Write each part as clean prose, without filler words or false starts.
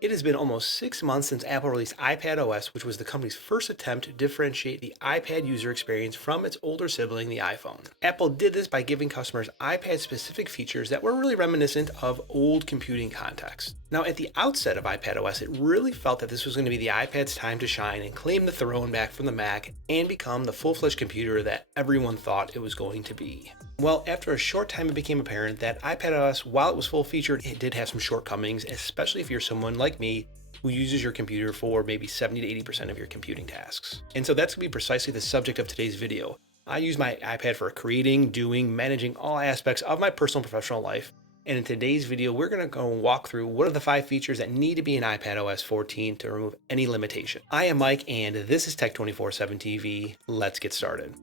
It has been almost 6 months since Apple released iPadOS, which was the company's first attempt to differentiate the iPad user experience from its older sibling, the iPhone. Apple did this by giving customers iPad-specific features that were really reminiscent of old computing context. Now, at the outset of iPadOS, it really felt that this was going to be the iPad's time to shine and claim the throne back from the Mac and become the full-fledged computer that everyone thought it was going to be. Well, after a short time, it became apparent that iPadOS, while it was full-featured, it did have some shortcomings, especially if you're someone like me who uses your computer for maybe 70 to 80% of your computing tasks. And so that's going to be precisely the subject of today's video. I use my iPad for creating, doing, managing all aspects of my personal and professional life. And in today's video, we're going to go walk through what are the 5 features that need to be in iPadOS 14 to remove any limitation. I am Mike, and this is Tech 24/7 TV. Let's get started.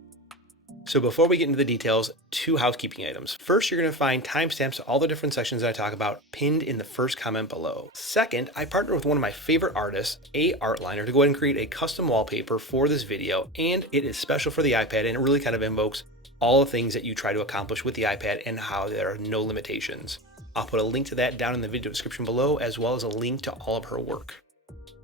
So before we get into the details, 2 housekeeping items. First, you're going to find timestamps to all the different sections that I talk about pinned in the first comment below. Second, I partnered with one of my favorite artists, Artliner, to go ahead and create a custom wallpaper for this video, and it is special for the iPad, and it really kind of invokes all the things that you try to accomplish with the iPad and how there are no limitations. I'll put a link to that down in the video description below, as well as a link to all of her work.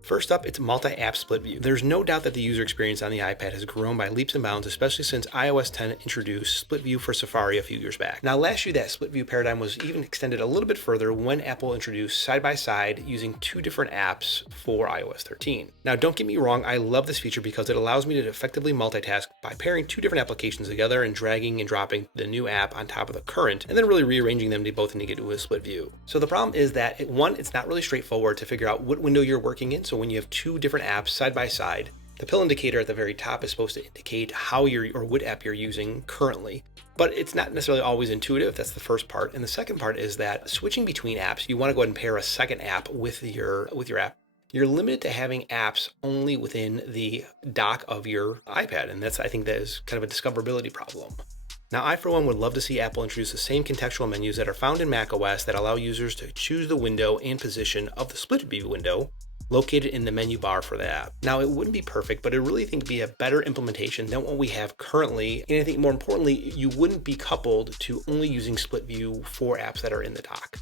First up, it's multi-app split view. There's no doubt that the user experience on the iPad has grown by leaps and bounds, especially since iOS 10 introduced split view for Safari a few years back. Now, last year, that split view paradigm was even extended a little bit further when Apple introduced side-by-side using 2 different apps for iOS 13. Now, don't get me wrong, I love this feature because it allows me to effectively multitask by pairing 2 different applications together and dragging and dropping the new app on top of the current, and then really rearranging them to both need to get to a split view. So the problem is that, it's not really straightforward to figure out what window you're working in. So when you have 2 different apps side by side, the pill indicator at the very top is supposed to indicate how or what app you're using currently, but it's not necessarily always intuitive. That's the first part. And the second part is that switching between apps, you want to go ahead and pair a second app with your app. You're limited to having apps only within the dock of your iPad, and I think that is kind of a discoverability problem. Now, I for one would love to see Apple introduce the same contextual menus that are found in macOS that allow users to choose the window and position of the split view window located in the menu bar for the app. Now, it wouldn't be perfect, but I really think it'd be a better implementation than what we have currently. And I think more importantly, you wouldn't be coupled to only using split view for apps that are in the dock.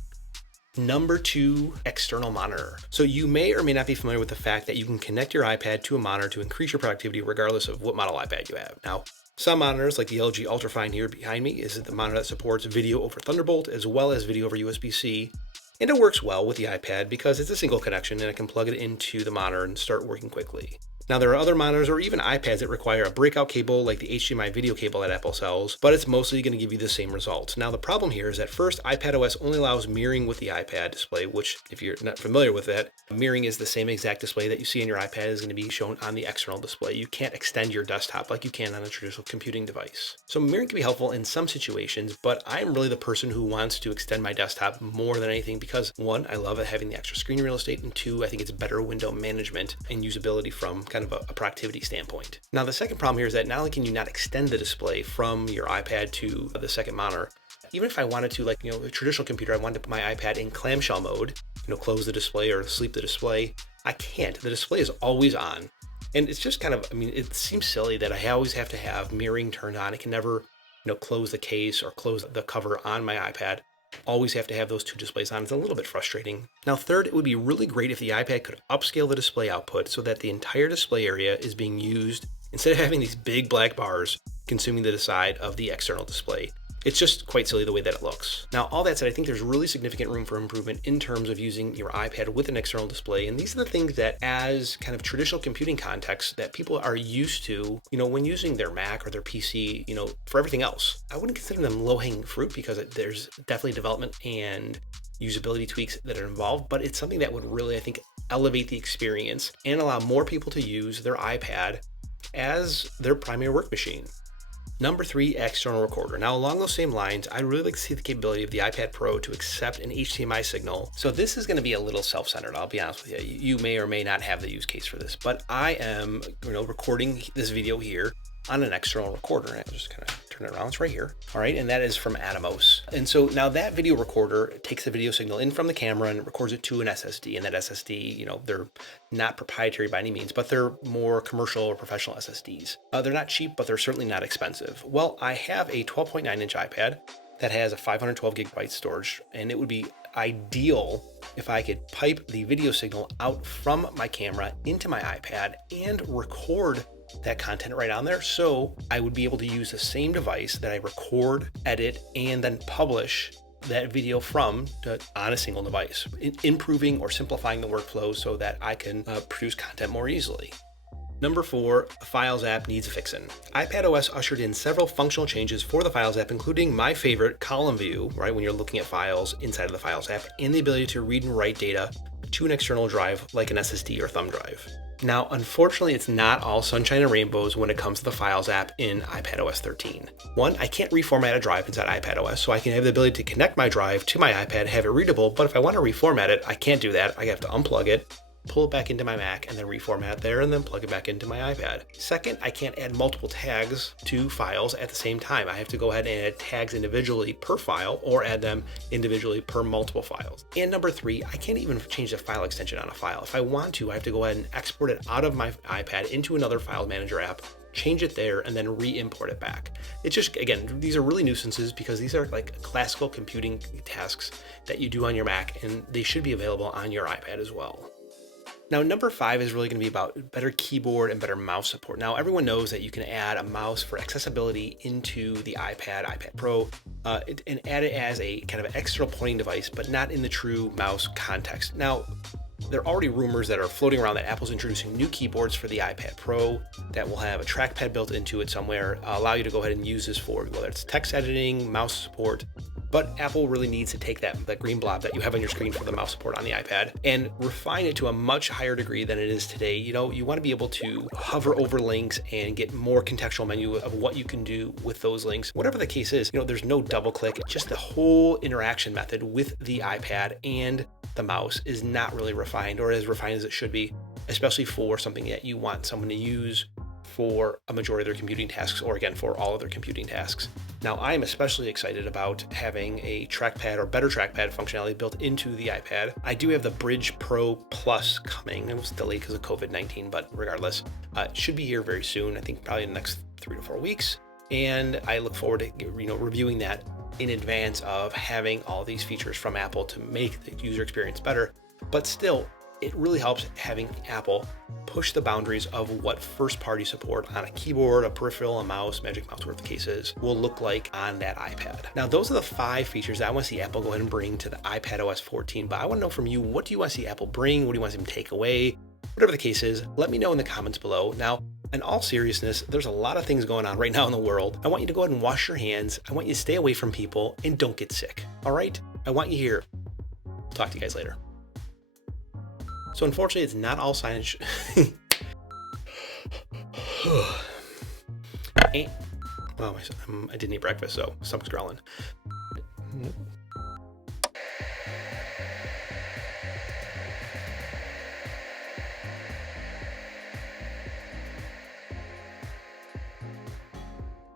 Number 2, external monitor. So you may or may not be familiar with the fact that you can connect your iPad to a monitor to increase your productivity regardless of what model iPad you have. Now, some monitors, like the LG Ultrafine here behind me, is the monitor that supports video over Thunderbolt as well as video over USB-C. And it works well with the iPad because it's a single connection and I can plug it into the monitor and start working quickly. Now, there are other monitors or even iPads that require a breakout cable like the HDMI video cable that Apple sells, but it's mostly going to give you the same results. Now, the problem here is that first, iPadOS only allows mirroring with the iPad display, which if you're not familiar with that, mirroring is the same exact display that you see in your iPad is going to be shown on the external display. You can't extend your desktop like you can on a traditional computing device. So mirroring can be helpful in some situations, but I'm really the person who wants to extend my desktop more than anything because 1, I love having the extra screen real estate, and 2, I think it's better window management and usability from kind of a productivity standpoint. Now, the second problem here is that not only can you not extend the display from your iPad to the second monitor, even if I wanted to, like, a traditional computer, I wanted to put my iPad in clamshell mode, close the display or sleep the display, I can't. The display is always on. And it's just kind of, it seems silly that I always have to have mirroring turned on. I can never, close the case or close the cover on my iPad. Always have to have those 2 displays on. It's a little bit frustrating. Now, third, it would be really great if the iPad could upscale the display output so that the entire display area is being used instead of having these big black bars consuming the side of the external display. It's just quite silly the way that it looks. Now, all that said, I think there's really significant room for improvement in terms of using your iPad with an external display. And these are the things that, as kind of traditional computing context, that people are used to, when using their Mac or their PC, for everything else. I wouldn't consider them low-hanging fruit because there's definitely development and usability tweaks that are involved, but it's something that would really, I think, elevate the experience and allow more people to use their iPad as their primary work machine. Number 3, external recorder. Now, along those same lines, I'd really like to see the capability of the iPad Pro to accept an HDMI signal. So this is going to be a little self-centered, I'll be honest with you. You may or may not have the use case for this, but I am, recording this video here on an external recorder. I'll just kind of turn it around. It's right here. All right. And that is from atomos. And so now that video recorder takes the video signal in from the camera and records it to an SSD. And that SSD, they're not proprietary by any means, but they're more commercial or professional SSDs. They're not cheap, but they're certainly not expensive. Well, I have a 12.9-inch iPad that has a 512 gigabyte storage, and it would be ideal if I could pipe the video signal out from my camera into my iPad and record that content right on there. So I would be able to use the same device that I record, edit, and then publish that video from on a single device, improving or simplifying the workflow so that I can produce content more easily. Number 4, the Files app needs fixing. iPadOS ushered in several functional changes for the Files app, including my favorite column view, right, when you're looking at files inside of the Files app, and the ability to read and write data to an external drive like an SSD or thumb drive. Now, unfortunately, it's not all sunshine and rainbows when it comes to the Files app in iPadOS 13. One, I can't reformat a drive inside iPadOS, so I can have the ability to connect my drive to my iPad, have it readable, but if I want to reformat it, I can't do that. I have to unplug it, pull it back into my Mac, and then reformat there, and then plug it back into my iPad. Second, I can't add multiple tags to files at the same time. I have to go ahead and add tags individually per file or add them individually per multiple files. And number 3, I can't even change the file extension on a file. If I want to, I have to go ahead and export it out of my iPad into another file manager app, change it there, and then re-import it back. It's just, again, these are really nuisances because these are like classical computing tasks that you do on your Mac, and they should be available on your iPad as well. Now, number 5 is really going to be about better keyboard and better mouse support. Now, everyone knows that you can add a mouse for accessibility into the iPad, iPad Pro, and add it as a kind of external pointing device, but not in the true mouse context. Now, there are already rumors that are floating around that Apple's introducing new keyboards for the iPad Pro that will have a trackpad built into it somewhere, allow you to go ahead and use this for whether it's text editing, mouse support. But Apple really needs to take that green blob that you have on your screen for the mouse support on the iPad and refine it to a much higher degree than it is today. You know, you want to be able to hover over links and get more contextual menu of what you can do with those links. Whatever the case is, you know, there's no double click. Just the whole interaction method with the iPad and the mouse is not really refined or as refined as it should be, especially for something that you want someone to use for a majority of their computing tasks, or again, for all of their computing tasks. Now, I'm especially excited about having a trackpad or better trackpad functionality built into the iPad. I do have the Bridge Pro Plus coming. It was delayed because of COVID-19, but regardless, it should be here very soon. I think probably in the next 3 to 4 weeks. And I look forward to reviewing that in advance of having all these features from Apple to make the user experience better. But still, it really helps having Apple push the boundaries of what first-party support on a keyboard, a peripheral, a mouse, Magic Mouse, whatever the case is, will look like on that iPad. Now, those are the 5 features that I want to see Apple go ahead and bring to the iPadOS 14, but I want to know from you, what do you want to see Apple bring? What do you want to see them take away? Whatever the case is, let me know in the comments below. Now, in all seriousness, there's a lot of things going on right now in the world. I want you to go ahead and wash your hands. I want you to stay away from people and don't get sick, all right? I want you here. I'll talk to you guys later. So unfortunately, it's not all signage. Well, I didn't eat breakfast, so stomach's growling.